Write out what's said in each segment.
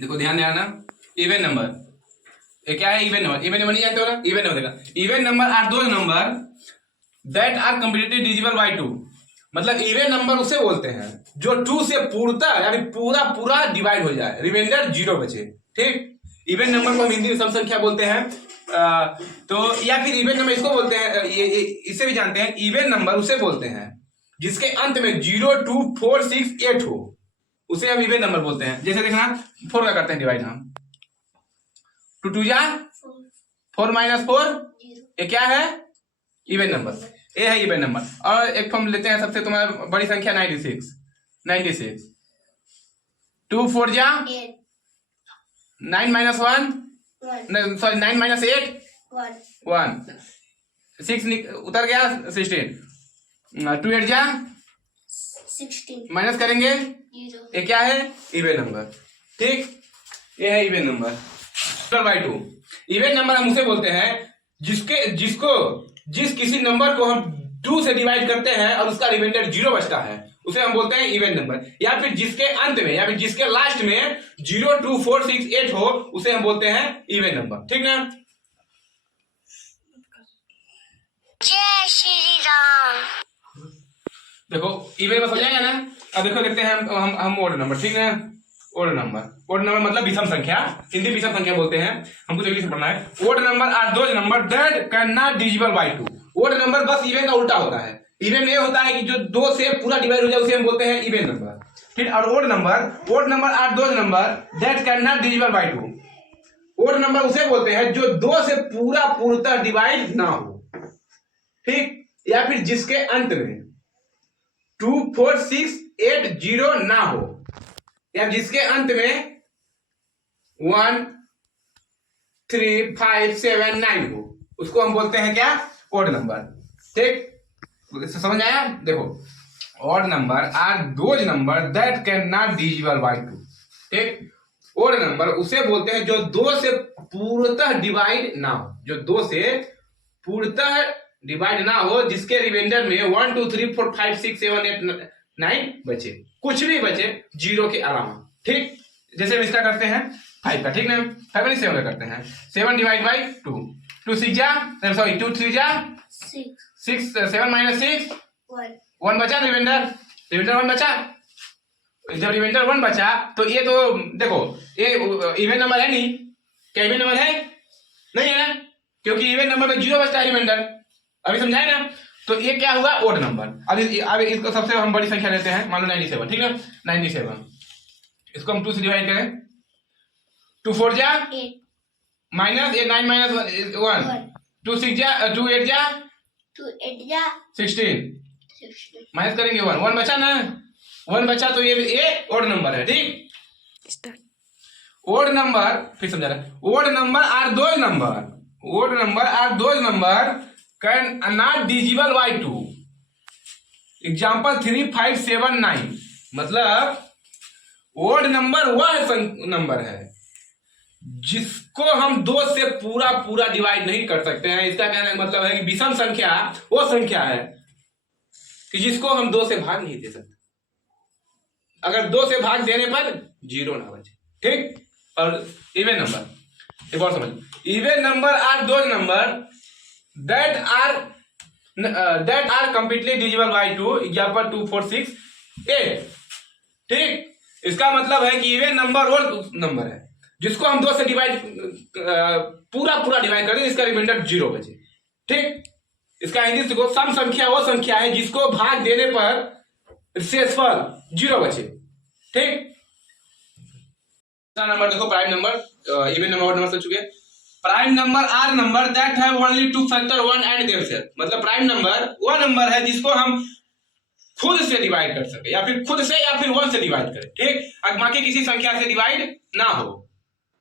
देखो ध्यान देना, इवन नंबर ये क्या है? Even number. इवन नंबर नहीं जानते हो ना? इवन नंबर देखा, even number are those number that are completely divisible by 2। मतलब इवन नंबर उसे बोलते हैं जो 2 से पूर्णतः यानी पूरा पूरा डिवाइड हो जाए, रिमाइंडर 0 बचे। ठीक, इवन नंबर को हम हिंदी में सम संख्या बोलते हैं। तो या फिर इवन नंबर इसको बोलते हैं, इसे भी जानते हैं, इवन नंबर उसे बोलते हैं जिसके अंत में 0, 2, 4, 6, 8 हो, उसे हम इवन नंबर बोलते हैं। जैसे देखना 4 का करते हैं डिवाइड हम, 2 2 जा 4 माइनस 4, ये क्या है? इवन नंबर, ये है इवन नंबर। और एक फॉर्म लेते हैं सबसे तुम्हारा बड़ी संख्या 96 2 4 जा 9 माइनस 1 सॉरी 9 माइनस 8 1 6 उतर गया 16 2 8 जा 16 माइनस करेंगे, 0 ये क्या है? Even number. ठीक, ये है even number by 2। Even number हम उसे बोलते हैं जिस किसी नंबर को हम 2 से डिवाइड करते हैं और उसका रिमाइंडर 0 बचता है, उसे हम बोलते हैं इवन नंबर। या फिर जिसके अंत में या फिर जिसके लास्ट में 0, 2, 4, 6, 8 हो, उसे हम बोलते हैं इवन नंबर। ठीक ना? जय श्री राम। देखो इवन में समझ आएगा ना? अब देखो देखते हैं हम ओड नंबर। ठीक है, ओड नंबर मतलब विषम संख्या, हिंदी विषम संख्या बोलते हैं, हमको इंग्लिश में पढ़ना है। Odd number are those number that can not divisible by 2। Odd number बस इवन का उल्टा होता है। इवन ये होता है कि जो 2 से पूरा डिवाइड हो जाए, उसे हम बोलते हैं इवन नंबर। ठीक, और odd number are those number that can not divisible by 2। Odd number उसे बोलते हैं जो 2 से पूर्णतः डिवाइड ना हो। ठीक, या फिर जिसके अंत में 2, 4, 6, 8, 0 ना हो, या जिसके अंत में 1, 3, 5, 7, 9 हो, उसको हम बोलते हैं क्या? Odd number. ठीक, समझ आया? देखो, odd number are those number that can not divisible by 2। ठीक, ओड नंबर उसे बोलते हैं जो 2 से पूर्णतः डिवाइड ना हो, जो 2 से पूर्णतः डिवाइड ना हो, जिसके रिमाइंडर में 1, 2, 3, 4, 5, 6, 7, 8, 9 बचे, कुछ भी बचे 0 के अलावा। ठीक, जैसे हम इसका करते हैं 5 का। ठीक ना? 5 नहीं 7 का करते हैं। 7 डिवाइड बाई 2, 2 6 जा सॉरी 2 3 जा 6 7 माइनस 6 1 बचा, रिमाइंडर 1 बचा। जब रिमाइंडर 1 बचा तो ये तो देखो ये इवन नंबर है नहीं, क्या इवन नंबर है? नहीं है, क्योंकि इवन नंबर में 0 बचता है रिमाइंडर। अभी समझाए ना? तो ये क्या हुआ? Odd number. अब इसको सबसे हम बड़ी संख्या लेते हैं, मान लो 97। ठीक है, 97 इसको हम 2 से डिवाइड करें, 2 4 जा माइनस 9 माइनस 1 2 6 जा 2 8 जा 16 माइनस करेंगे 1 बचा ना, 1 बचा तो ये ओड नंबर है। ठीक, ओड नंबर फिर समझा रहा, odd number are those number can not divisible by 2। Example 3 5 7 9। मतलब ओड नंबर वह नंबर है जिसको हम 2 से पूरा डिवाइड नहीं कर सकते हैं। इसका कहने का मतलब है कि विषम संख्या वो संख्या है कि जिसको हम 2 से भाग नहीं दे सकते, अगर 2 से भाग देने पर 0 ना बचे। ठीक, और इवन नंबर एक और समझ, even number are those number that are completely divisible by 2। Example 2 4 6 8। ठीक, इसका मतलब है कि इवन नंबर वो नंबर है जिसको हम 2 से डिवाइड पूरा डिवाइड कर दें, इसका रिमाइंडर 0 बचे। ठीक, इसका हिंदी से सम संख्या वो संख्या है जिसको भाग देने पर शेषफल 0 बचे। ठीक, नंबर देखो, prime number even number number चल चुके। Prime number are number that have only 2 factor 1 and theirself. मतलब प्राइम नंबर वह नंबर है जिसको हम खुद से डिवाइड कर सके, या फिर खुद से या फिर 1 से डिवाइड करें। ठीक, अब बाकी किसी संख्या से डिवाइड ना हो।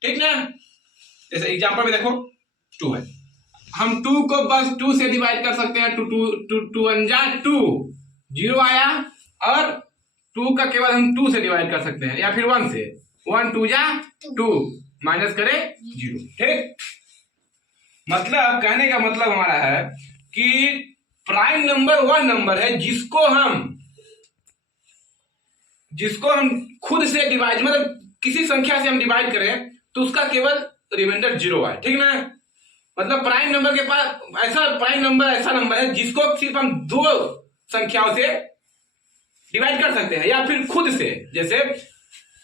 ठीक ना? जैसे एग्जांपल में देखो 2 है, हम 2 को बस 2 से डिवाइड कर सकते हैं। 2 1 जा 2 0 आया, और 2 का केवल हम 2 से डिवाइड कर सकते हैं, या फिर 1 से 1 2 जा 2 माइनस करे 0। ठीक, मतलब कहने का मतलब हमारा है कि प्राइम नंबर वह नंबर है जिसको हम खुद से डिवाइड मतलब किसी संख्या से हम डिवाइड करें तो उसका केवल रिमाइंडर 0 आए, ठीक ना। मतलब प्राइम नंबर के पास प्राइम नंबर ऐसा नंबर है जिसको सिर्फ हम 2 संख्याओं से डिवाइड कर सकते हैं, या फिर खुद से, जैसे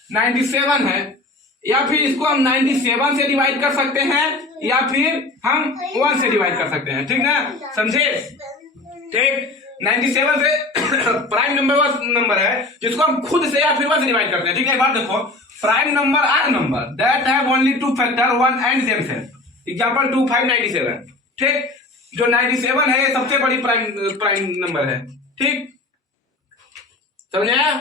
97 है, या फिर इसको हम 97 से डिवाइड कर सकते हैं, या फिर हम 1 से डिवाइड कर सकते हैं, ठीक ना, समझे। ठीक, 97 से प्राइम नंबर है जिसको हम खुद से या फिर 1 से डिवाइड करते हैं, ठीक है। एक बात देखो, prime number are number that have only 2 factor 1 and themself, example 2 5 97, ठीक। जो 97 है ये सबसे बड़ी प्राइम नंबर है, ठीक, समझ आया।